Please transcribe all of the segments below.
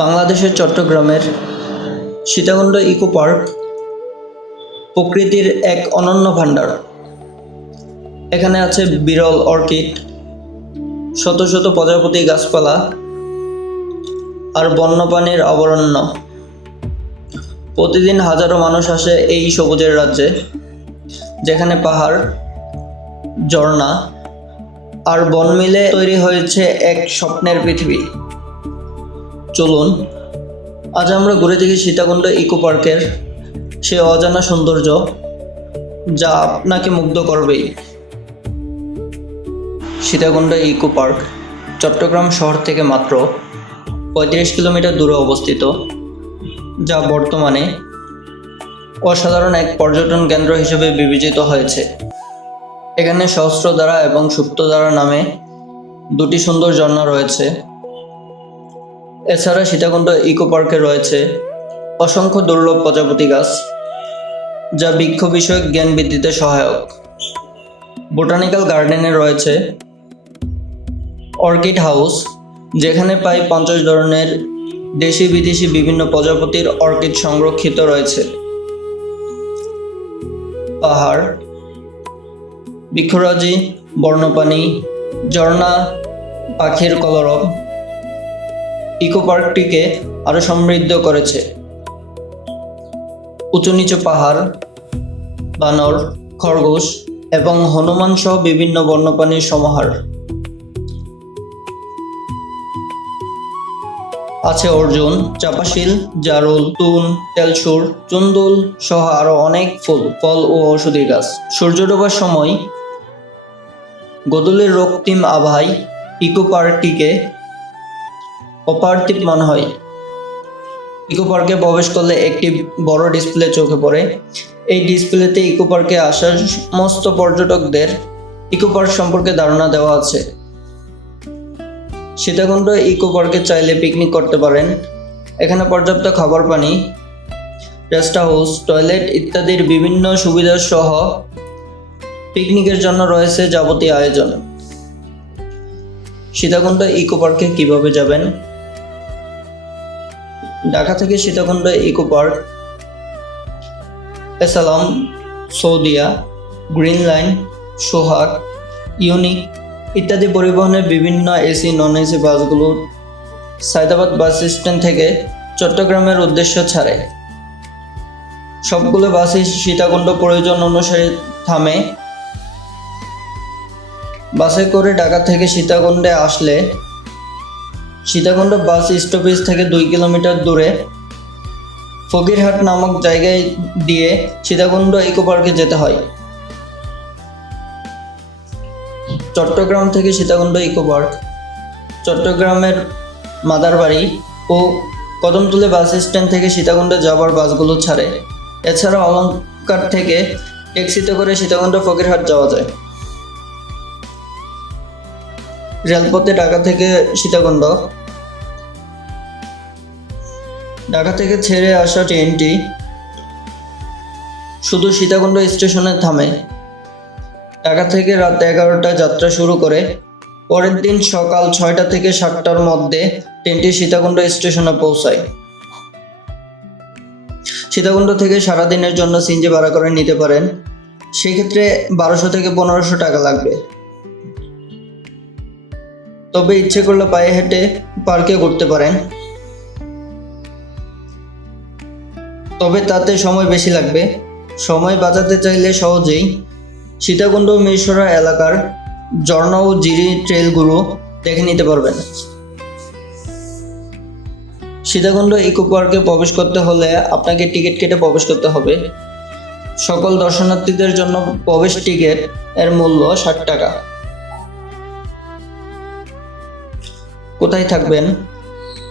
বাংলাদেশের চট্টগ্রামের Sitakunda eco park প্রকৃতির এক অনন্য ভাণ্ডার। এখানে আছে বিরল অর্কিড, শত শত প্রজাপতি গাছপালা আর বন্যপ্রাণীর অভয়ারণ্য। প্রতিদিন হাজারো মানুষ আসে এই সবুজের রাজ্যে, যেখানে পাহাড়, ঝর্ণা আর বন মিলে তৈরি হয়েছে এক স্বপ্নের পৃথিবী। চলুন আজ আমরা ঘুরে দেখি সীতাকুণ্ড ইকো পার্কের সে অজানা সৌন্দর্য, যা আপনাকে মুগ্ধ করবেই। সীতাকুণ্ড ইকো পার্ক চট্টগ্রাম শহর থেকে মাত্র 35 কিলোমিটার দূরে অবস্থিত, যা বর্তমানে অসাধারণ এক পর্যটন কেন্দ্র হিসেবে বিবেচিত হয়েছে। এখানে সহস্রধারা এবং সুপ্তধারা নামে দুটি সুন্দর ঝর্ণা রয়েছে। এছাড়া সীতাকুণ্ড ইকো পার্কে রয়েছে অসংখ্য দুর্লভ প্রজাপতি গাছ, যা বৃক্ষ বিষয়ক জ্ঞান বৃদ্ধিতে সহায়ক। বোটানিক্যাল গার্ডেনে রয়েছে অর্কিড হাউস, যেখানে প্রায় 50 ধরনের দেশি বিদেশি বিভিন্ন প্রজাতির অর্কিড সংরক্ষিত রয়েছে। পাহাড়, বৃক্ষরাজি, বন্যপ্রাণী, ঝর্ণা, পাখির কলরব ইকো পার্কটিকে আরো সমৃদ্ধ করেছে। উঁচু নিচু পাহাড়, বানর, খরগোশ এবং হনুমান সহ বিভিন্ন বন্যপ্রাণীর সমাহার। আছে অর্জুন, চাপাশিল, জারুল, তুন, তেলসুর, চুন্দুল সহ আরো অনেক ফুল, ফল ও ঔষধি গাছ। সূর্য ডোবার সময় গোধূলির রক্তিম আভায় ইকো পার্কটিকে অপার্থিব মনে হয়। ইকো পার্কে প্রবেশ করলে একটি বড় ডিসপ্লে চোখে পড়ে। এই ডিসপ্লেতে ইকো পার্কে আসা সমস্ত পর্যটকদের ইকো পার্ক সম্পর্কে ধারণা দেওয়া আছে। সীতাকুণ্ড ইকো পার্কে চাইলে পিকনিক করতে পারেন। এখানে পর্যাপ্ত খাবার পানি, রেস্ট হাউস, টয়লেট ইত্যাদির বিভিন্ন সুবিধা সহ পিকনিকের জন্য রয়েছে যাবতীয় আয়োজন। সীতাকুণ্ড ইকো পার্কে কিভাবে যাবেন? ঢাকা থেকে Sitakunda eco park এসালাম, Saudia, green line, সোহাগ, ইউনিক ইত্যাদি পরিবহনের বিভিন্ন এসি নন এসি বাসগুলো সায়দাবাদ বাস স্ট্যান্ড থেকে চট্টগ্রামের উদ্দেশ্যে ছাড়ে। সবগুলো বাসই সীতাকুণ্ড প্রয়োজন অনুসারে থামে। বাসে করে ঢাকা থেকে সীতাকুণ্ডে আসলে সীতাকুণ্ড বাস স্টপেজ থেকে 2 কিলোমিটার দূরে ফকিরহাট নামক জায়গায় দিয়ে সীতাকুণ্ড ইকো পার্কে যেতে হয়। চট্টগ্রাম থেকে সীতাকুণ্ড ইকো পার্ক চট্টগ্রামের মাদারবাড়ি ও কদমতলী বাস স্ট্যান্ড থেকে সীতাকুণ্ডে যাবার বাসগুলো ছাড়ে। এছাড়া অলংকার থেকে ট্যাক্সিতে করে সীতাকুণ্ড ফকিরহাট যাওয়া যায়। রেলপথে ঢাকা থেকে সীতাকুণ্ড, ঢাকা থেকে ছেড়ে আসা ট্রেনটি শুধু সীতাকুণ্ড স্টেশনে থামে। ঢাকা থেকে রাত 11টায় যাত্রা শুরু করে পরের দিন সকাল 6টা থেকে 7টার মধ্যে ট্রেনটি সীতাকুণ্ড স্টেশনে পৌঁছায়। সীতাকুণ্ড থেকে সারাদিনের জন্য সিএনজি ভাড়া করে নিতে পারেন। সেক্ষেত্রে 1200 থেকে 1500 টাকা লাগবে। তবে ইচ্ছে করলে পায়ে হেঁটে পার্কে ঘুরতে পারেন, তবে তাতে সময় বেশি লাগবে। সময় বাঁচাতে চাইলে সহজেই সীতাকুণ্ড মিরসরা এলাকার ঝর্ণা ও জিরি ট্রেলগুলো দেখে নিতে পারবেন। সীতাকুণ্ড ইকো পার্কে প্রবেশ করতে হলে আপনাকে টিকিট কেটে প্রবেশ করতে হবে। সকল দর্শনার্থীদের জন্য প্রবেশ টিকিট এর মূল্য 60 টাকা। কোথায় থাকবেন?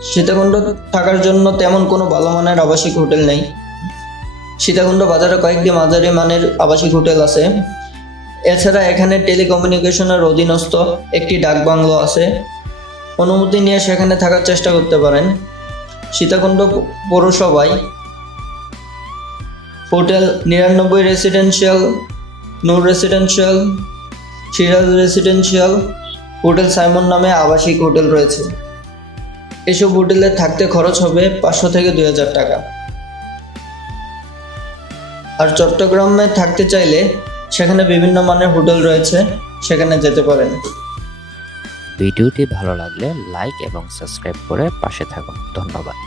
সীতাকুণ্ড থাকার জন্য তেমন কোনো ভালো মানের আবাসিক হোটেল নেই। সীতাকুণ্ড বাজারে কয়েকটি মাঝারি মানের আবাসিক হোটেল আছে। এছাড়া এখানে টেলিকমিউনিকেশনের অধীনস্থ একটি ডাক বাংলো আছে। অনুমতি নিয়ে সেখানে থাকার চেষ্টা করতে পারেন। সীতাকুণ্ড পৌরসভায় hotel 99 residential, Noor residential, Siraj residential, hotel Saimon নামে আবাসিক হোটেল রয়েছে। এসব হোটেলে থাকতে খরচ হবে 500 থেকে 2000 টাকা। আর চট্টগ্রামে থাকতে চাইলে সেখানে বিভিন্ন মানের হোটেল রয়েছে, সেখানে যেতে পারেন। ভিডিওটি ভালো লাগলে লাইক এবং সাবস্ক্রাইব করে পাশে থাকুন। ধন্যবাদ।